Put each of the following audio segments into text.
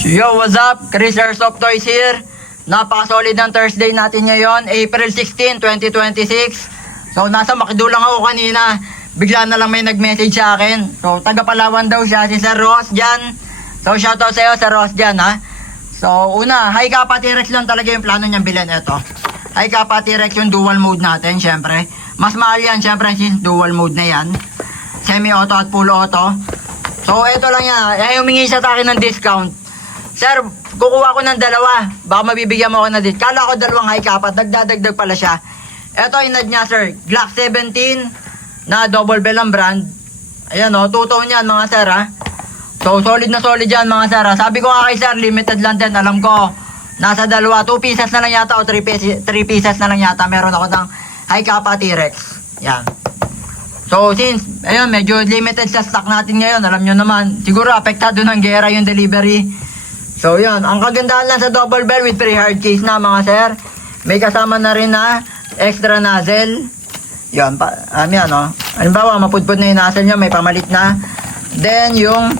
Yo, what's up? Chris Airsoft Toys here. Napaka-solid ng Thursday natin ngayon, April 16, 2026. So, nasa Makidulang ako kanina. Bigla na lang may nag-message sa akin. So, taga Palawan daw siya, si Sir Ross dyan. So, shoutout sa'yo, Sir Ross dyan, ha. So, una, High Kappa T-Rex lang talaga yung plano niyang bilhin. Ito, High Kappa T-Rex yung dual mode natin, syempre. Mas mahal yan, syempre, since dual mode na yan. Semi-auto at full auto. So, ito lang yan. Ay, humingi siya sa akin ng discount. Sir, kukuha ko ng dalawa. Baka mabibigyan mo ako ng discount. Kala ko dalawang high kappa. Dagdag pala siya. Ito, inad niya, sir. Glock 17 na double bell ang brand. Ayan, o. 2-tone yan, mga sir, ha. So, solid na solid yan, mga sir, ha. Sabi ko nga kay sir, limited lang din. Alam ko, nasa dalawa. 2 pieces na lang yata o 3 pieces na lang yata. Meron ako ng high kappa T-Rex. Yan. So, since, ayun, medyo limited sa stock natin ngayon. Alam nyo naman, siguro apektado ng gera yung delivery. So, yun. Ang kagandahan lang sa double bell with pre-hard case na, mga sir. May kasama na rin na extra nozzle. Yun. Yan, o. Halimbawa, mapudpud na yung nozzle nyo. May pamalit na. Then, yung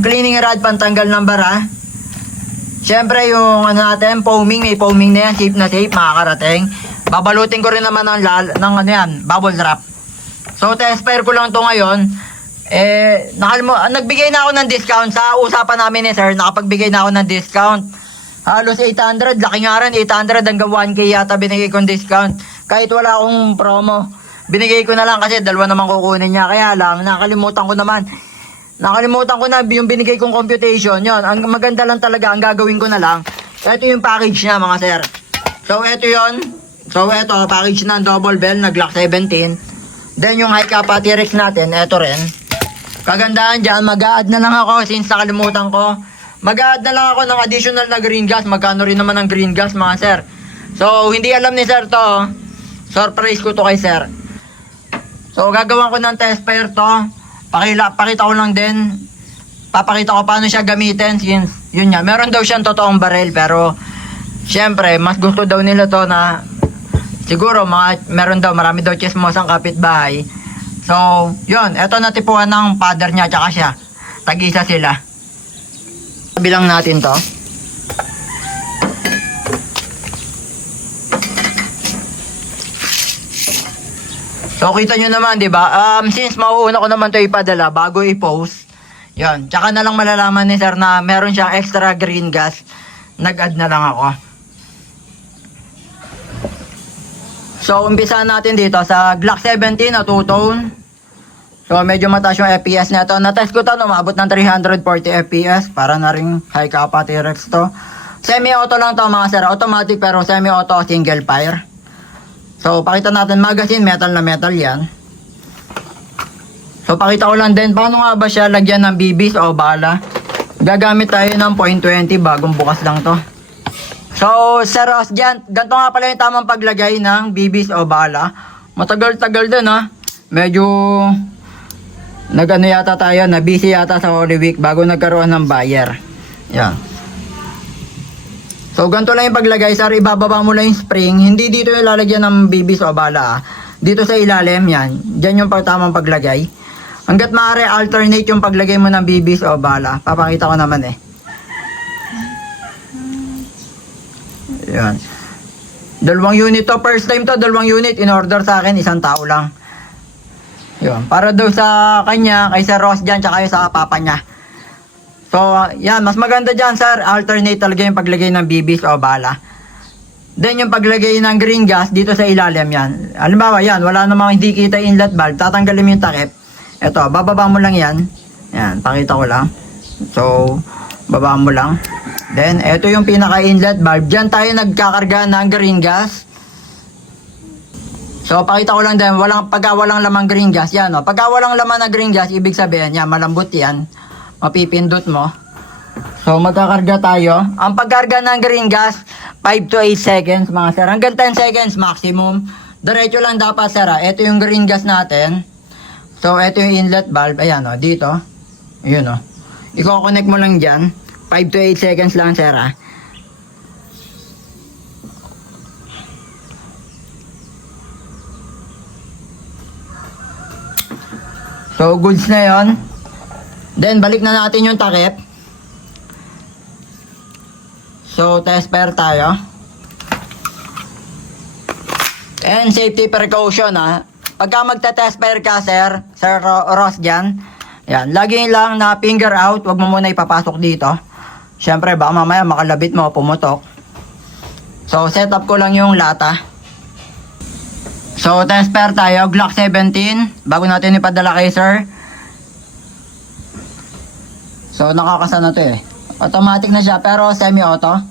cleaning rod, pantanggal ng bara. Siyempre, yung ano natin, foaming. May foaming na yan. Safe na safe. Makakarating. Babalutin ko rin naman ng ano yan, bubble wrap. So, test-fire ko lang to ngayon. Nagbigay na ako ng discount sa usapan namin ni sir. Nakapagbigay na ako ng discount. Halos 800. Laki nga rin. 800 hanggang 1K yata binigay kong discount. Kahit wala akong promo. Binigay ko na lang kasi dalawa naman kukunin niya. Kaya lang, nakalimutan ko na yung binigay kong computation. Yun. Ang maganda lang talaga, ang gagawin ko na lang. Ito yung package niya, mga sir. So, ito yun. So, ito, package ng double bell na Glock 17. Then, yung high kappa T-Rex natin, ito rin. Kagandahan dyan, mag-a-add na lang ako since nakalimutan ko. Mag-a-add na lang ako ng additional na green gas. Magkano rin naman ang green gas, mga sir. So, hindi alam ni sir to. Surprise ko to kay sir. So, gagawan ko ng test fire to. Pakita ko lang din. Papakita ko paano siya gamitin. Since, yun nga, meron daw siyang totoong barrel. Pero, syempre, mas gusto daw nila to na siguro, meron daw, marami daw chismosang kapitbahay. So, yun. Ito natipuan ng father niya tsaka siya. Tag-isa sila. Bilang natin to. So, kita nyo naman, di ba? Since mauuna ko naman to ipadala bago i-post, yun. Tsaka na lang malalaman ni sir na meron siyang extra green gas. Nag-add na lang ako. So, umpisa natin dito sa Glock 17 na 2-tone. So, medyo mataas yung FPS na ito. Na-test ko ito, umabot ng 340 FPS. Para na rin high kappa T-Rex to. Semi-auto lang to, mga sir. Automatic pero semi-auto, single fire. So, pakita natin magazine. Metal na metal yan. So, pakita ko lang din paano nga ba siya lagyan ng BBs o bala. Gagamit tayo ng .20. Bagong bukas lang to. So, Sir Ross dyan, ganito nga pala yung tamang paglagay ng BBs o bala. Matagal-tagal din, ha. Medyo nag-ano yata tayo, na busy yata sa Holy Week bago nagkaroon ng buyer. Yan. So, ganito lang yung paglagay, sir. Ibababa mo lang yung spring. Hindi dito yung lalagyan ng BBs o bala, ha. Dito sa ilalim, yan. Diyan yung tamang paglagay. Hanggat maaari, alternate yung paglagay mo ng BBs o bala. Papakita ko naman, eh. Yan. 2 unit to. First time to, 2 unit. In order sa akin, 1 tao lang. Yun. Para daw sa kanya, kay Sir Ross dyan, tsaka sa papa niya. So, yan. Mas maganda dyan, sir. Alternate talaga yung paglagay ng BBs o bala. Then, yung paglagay ng green gas dito sa ilalim yan. Halimbawa, yan. Wala namang hindi kita inlet valve. Tatanggalin mo yung takip. Ito, bababa mo lang yan. Yan. Pakita ko lang. So, baba mo lang. Then, ito yung pinaka-inlet valve. Diyan tayo nagkakarga ng green gas. So, pakita ko lang din, pagka walang lamang green gas, yan o. Pagka walang laman na green gas, ibig sabihin, yan, malambot yan. Mapipindot mo. So, magkakarga tayo. Ang pagkarga ng green gas, 5 to 8 seconds, mga sir. Hanggang 10 seconds maximum. Diretso lang dapat, sir. Ito yung green gas natin. So, ito yung inlet valve. Ayan o, dito. Ayun o. I-connect mo lang dyan. 5 to 8 seconds lang, sir, ha. So, goods na yon. Then, balik na natin yung takip. So, test pair tayo. And safety precaution ha. Pagka magta-test pair ka, Sir Ross dyan, yan, lagi lang na finger out, wag mo muna ipapasok dito. Siyempre, baka mamaya makalabit mo, pumutok. So, set up ko lang yung lata. So, test pair tayo, Glock 17, bago natin ipadala kay Sir. So, nakakasa na to eh. Automatic na siya, pero semi-auto.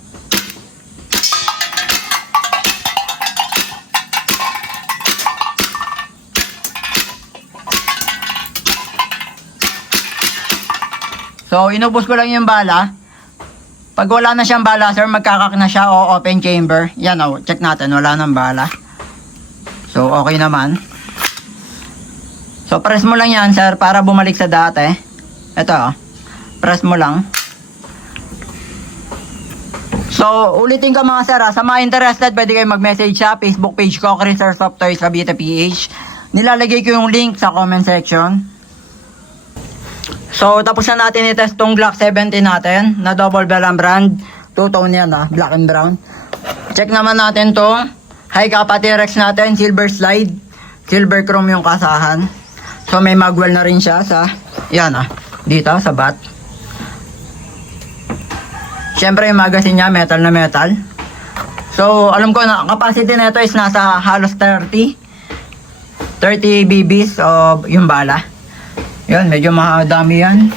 So, inubos ko lang yung bala. Pag wala na siyang bala, sir, magkakak na siya o open chamber. Yan o, check natin, wala nang bala. So, okay naman. So, press mo lang yan, sir, para bumalik sa dati. Ito o, press mo lang. So, ulitin ko mga sir ha. Sa mga interested, pwede kayo mag-message sa Facebook page ko, Chris Airsoft Toys Cavite PH. Nilalagay ko yung link sa comment section. So, tapos na natin i-test tong Glock 17 natin na double barrel brand. Two-tone yan ha, black and brown. Check naman natin tong high kappa T-Rex natin, silver slide. Silver chrome yung kasahan. So, may magwell na rin siya sa, yan ha, dito sa bat. Siyempre yung magazine niya, metal na metal. So, alam ko na, capacity na ito is nasa halos 30 BBs o yung bala. Yan, medyo madami yan.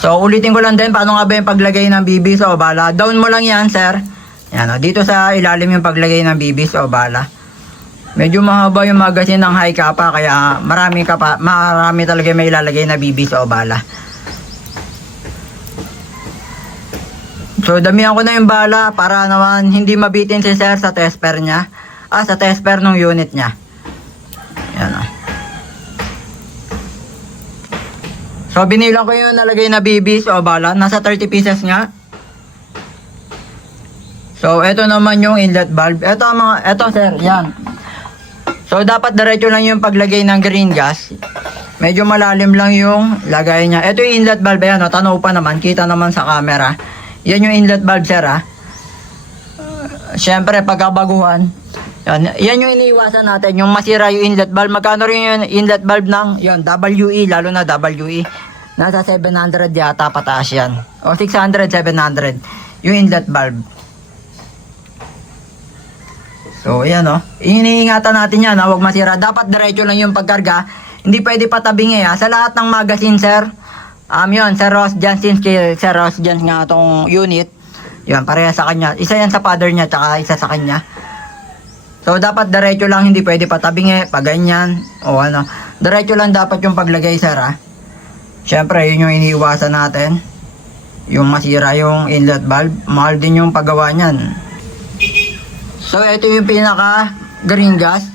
So, ulitin ko lang din paano nga ba yung paglagay ng BBs o bala. Down mo lang yan, sir. Yan, dito sa ilalim yung paglagay ng BBs o bala. Medyo mahaba yung magazine ng high kappa, kaya marami talaga may ilalagay na BBs o bala. So, damihan ko na yung bala para naman hindi mabitin si sir sa test pair niya. Sa test pair ng unit niya. Yan o. So, binilang ko yung nalagay na BBs o bala. Nasa 30 pieces nga. So, ito naman yung inlet valve. Ito sir, yan. So, dapat diretso lang yung paglagay ng green gas. Medyo malalim lang yung lagay niya. Ito yung inlet valve. Yan, tanaw pa naman. Kita naman sa camera. Yan yung inlet valve, sir, ha. Siyempre, pagkabaguhan. Yan yung iniiwasan natin. Yung masira yung inlet valve. Magkano rin yung inlet valve ng yun, WE, lalo na WE. Nasa 700 yata pataas yan. O 600, 700. Yung inlet valve. So, yan o. Iniingatan natin yan, huwag masira. Dapat diretso lang yung pagkarga. Hindi pwede patabingi, ha. Sa lahat ng magazine, sir. Yun, Sir Ross Jans, Sir Ross Jans nga itong unit. Yun, pareha sa kanya. Isa yan sa father niya, tsaka isa sa kanya. So, dapat diretso lang, hindi pwede patabingi, paganyan, o ano. Diretso lang dapat yung paglagay, sir, ha. Siyempre, yun yung iniiwasan natin. Yung masira yung inlet valve. Mahal din yung paggawa niyan. So, ito yung pinaka green gas.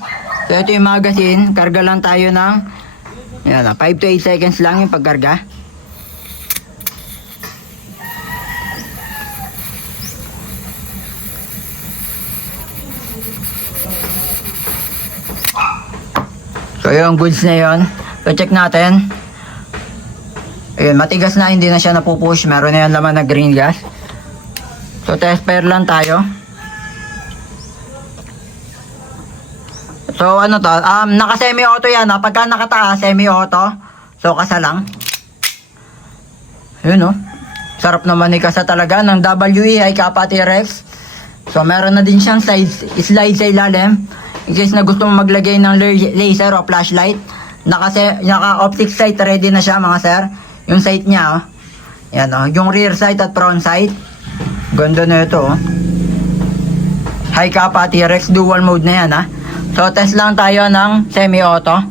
So, ito yung magazine. Karga lang tayo ng yan, 5 to 8 seconds lang yung pagkarga. So, yung goods na yun. So, check natin. Ayun, matigas na, hindi na siya napupush. Meron na yan laman na green gas. So, test pair lang tayo. So, ano to? Naka semi-auto yan, ha? Pagka nakataas, semi-auto. So, kasa lang. Ayun, oh. Sarap naman ni kasa talaga ng WE high kappa T-Rex. So, meron na din siyang slide sa ilalim. In case na gusto mo maglagay ng laser o flashlight, naka-optic sight ready na siya mga sir. Yung sight niya, oh. Yan, oh. Yung rear sight at front sight. Ganda na ito, oh. High kappa T-Rex, dual mode na yan, ha. So, test lang tayo ng semi-auto.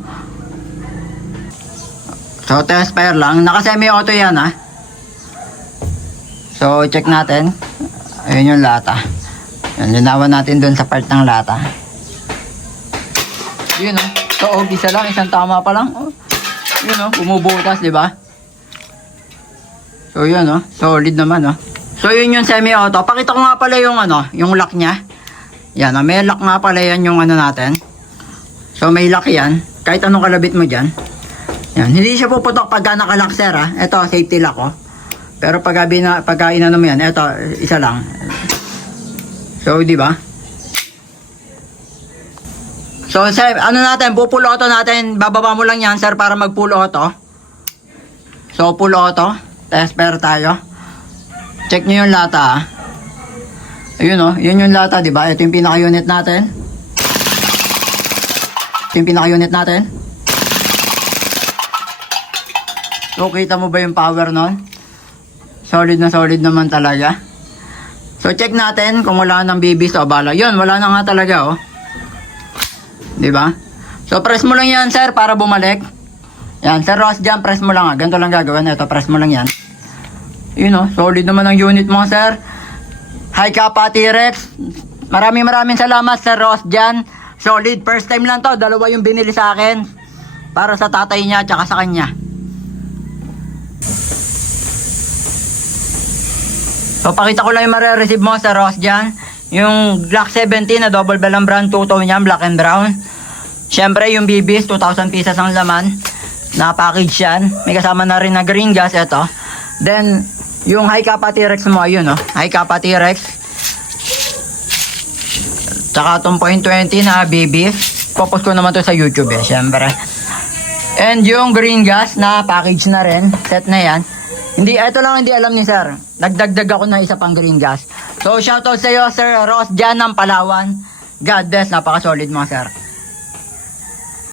So, test pair lang. Naka-semi-auto yan, ha. So, check natin. Ayun yung lata. Yan, linawan natin dun sa part ng lata. Yun, oh. So, isa lang, isang tama pa lang. Oh. Yun, oh, bumubutas, di ba? So, yun, oh. Solid naman, oh. So, yun yung semi-auto. Pakita ko nga pala yung, yung lock niya. Yan, oh. May lock nga pala yan yung natin. So, may lock yan. Kahit anong kalabit mo dyan. Yan. Hindi siya puputok pagka nakalock, sir, ha. Ito, safety lock, oh. Pero pagka inano mo yan, eto, isa lang. So, di ba? So, sir, ano natin, pull auto natin, bababa mo lang yan, sir, para mag pull auto. So, pull auto, test pair tayo. Check nyo yung lata, ah. Ayun, oh, yun yung lata, di ba? Ito yung pinaka-unit natin. Ito yung pinaka-unit natin. So, kita mo ba yung power nun? Solid na solid naman talaga. So, check natin kung wala nang bibis o bala. Yun, wala na nga talaga, oh. Diba? So, press mo lang yan, sir, para bumalik. Yan, Sir Ross dyan, press mo lang, ah. Ganito lang gagawin. Ito, press mo lang yan. Yun, oh. Solid naman ang unit mo, sir. Hi, Kappa T-Rex. Maraming salamat, Sir Ross dyan. Solid. First time lang to. Dalawa yung binili sa akin. Para sa tatay niya, tsaka sa kanya. So, pakita ko lang yung marireceive mo, Sir Ross dyan. Yung Glock 17 na double barrel brand, two-tone yan, black and brown. Siyempre, yung BBs, 2,000 pieces ang laman. Na-package yan. May kasama na rin na green gas, ito. Then, yung High Kappa T-Rex mo, yun, oh. High Kappa T-Rex. Tsaka itong .20 na BBs. Popost ko naman to sa YouTube, eh, siyempre. And yung green gas, na package na rin. Set na yan. Hindi, ito lang hindi alam ni sir. Nagdagdag ako ng isa pang green gas. So, shoutout sa iyo, Sir Ross dyan ng Palawan. God bless, napaka-solid mga sir.